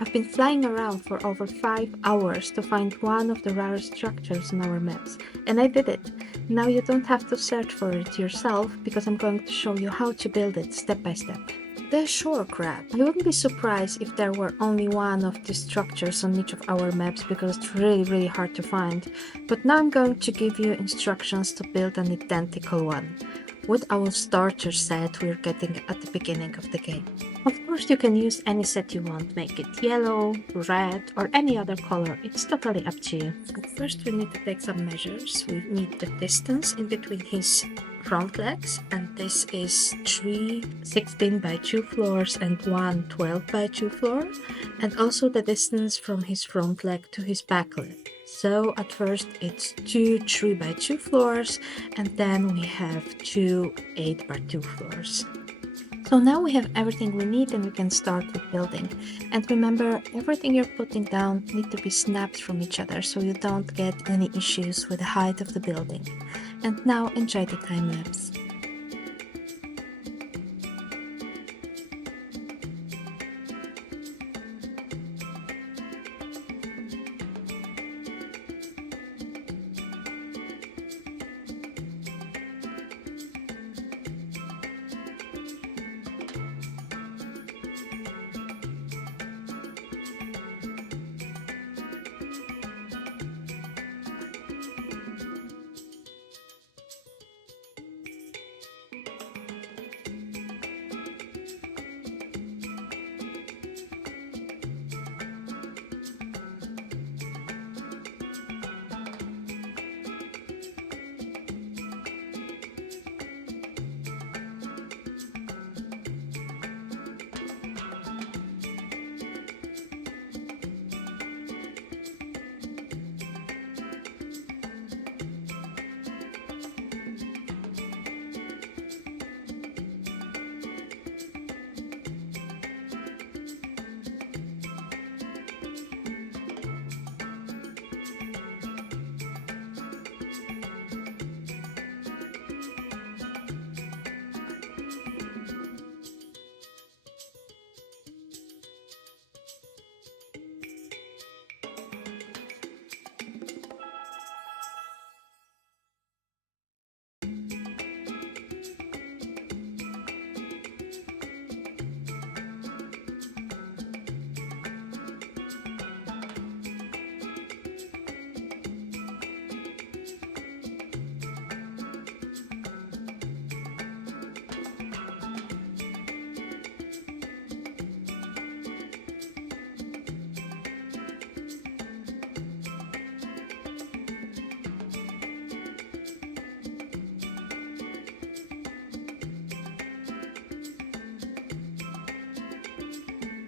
I've been flying around for over 5 hours to find one of the rarest structures on our maps, and I did it. Now you don't have to search for it yourself because I'm going to show you how to build it step by step. The shore crab. I wouldn't be surprised if there were only one of these structures on each of our maps because it's really hard to find. But now I'm going to give you instructions to build an identical one, with our starter set we're getting at the beginning of the game. Of course you can use any set you want, make it yellow, red or any other color, it's totally up to you. But first we need to take some measures. We need the distance in between his front legs, and this is 3 16 by 2 floors and 1 12 by 2 floor, and also the distance from his front leg to his back leg. So at first it's 2 3 by 2 floors, and then we have 2 8 by 2 floors. So now we have everything we need and we can start with building. And remember, everything you're putting down need to be snapped from each other so you don't get any issues with the height of the building. And now enjoy the time lapse.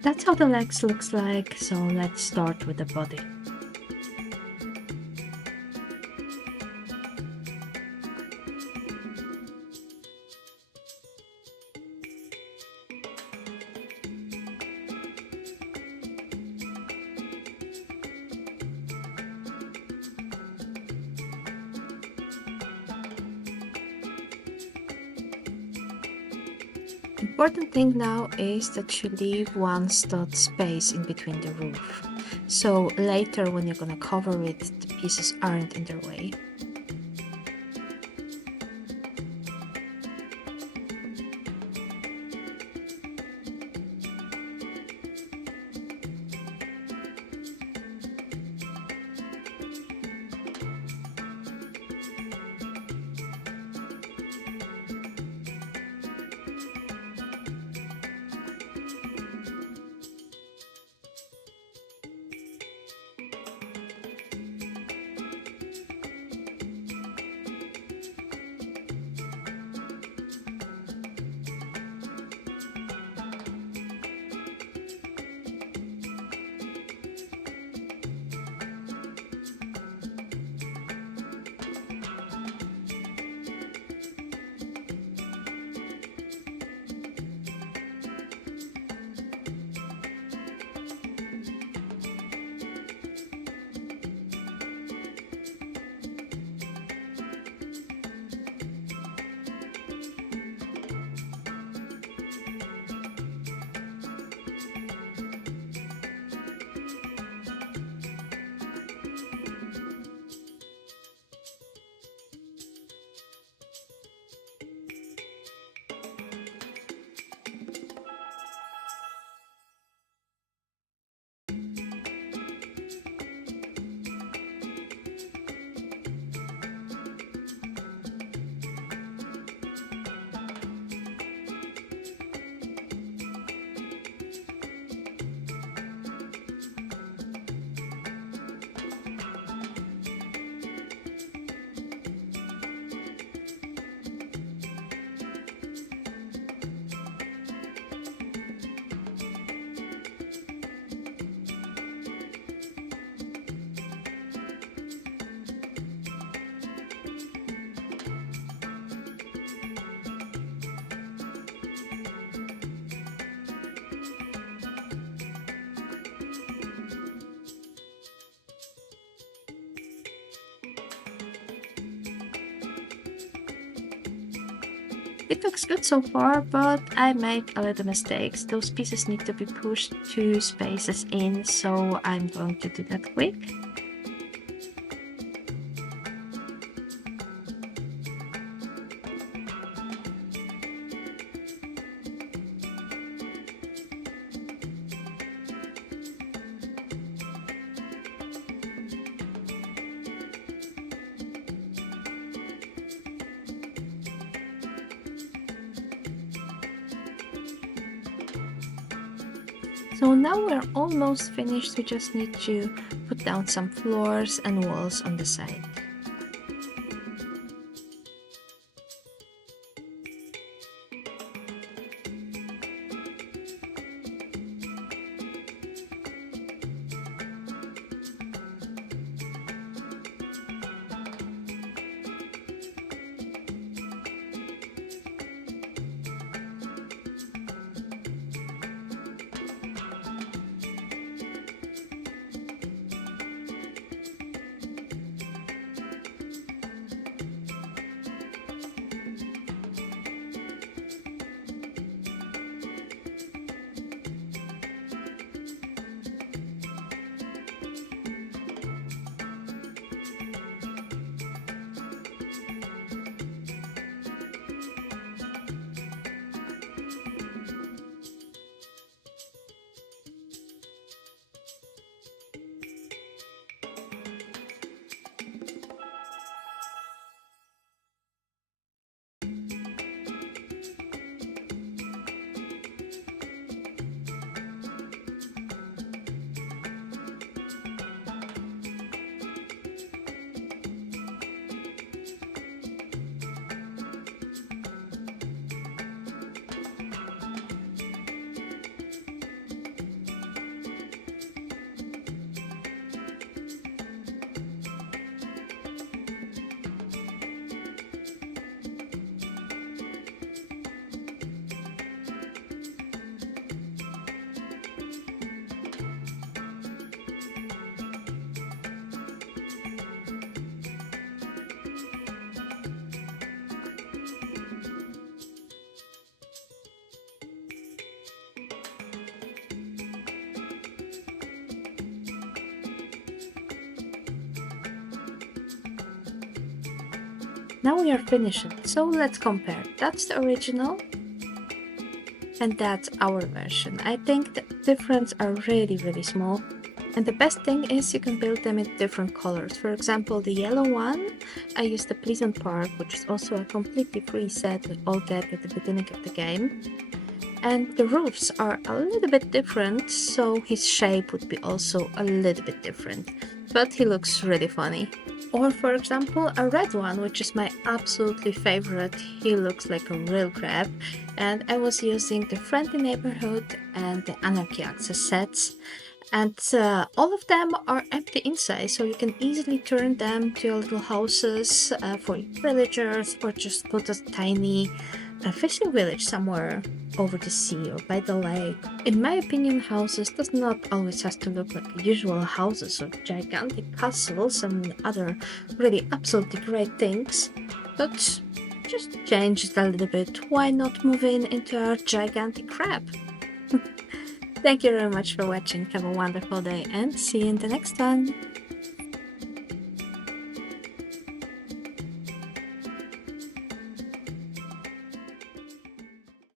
That's how the legs looks like, so let's start with the body. Important thing now is that you leave one stud space in between the roof. So later when you're gonna cover it, the pieces aren't in their way. It looks good so far, but I made a little mistakes. Those pieces need to be pushed 2 spaces in, so I'm going to do that quick. So now we're almost finished. We just need to put down some floors and walls on the side. Now we are finished, so let's compare. That's the original, and that's our version. I think the difference are really small. And the best thing is you can build them in different colors. For example, the yellow one, I used the Pleasant Park, which is also a completely free set we all get at the beginning of the game. And the roofs are a little bit different, so his shape would be also a little bit different. But he looks really funny. Or for example, a red one, which is my absolutely favorite. He looks like a real crab. And I was using the Friendly Neighborhood and the Anarchy Access sets. And all of them are empty inside, so you can easily turn them to your little houses for villagers, or just put a tiny fishing village somewhere over the sea or by the lake. In my opinion, houses does not always have to look like usual houses or gigantic castles and other really absolutely great things, but just change it a little bit. Why not move in into a gigantic crab? Thank you very much for watching. Have a wonderful day and see you in the next one.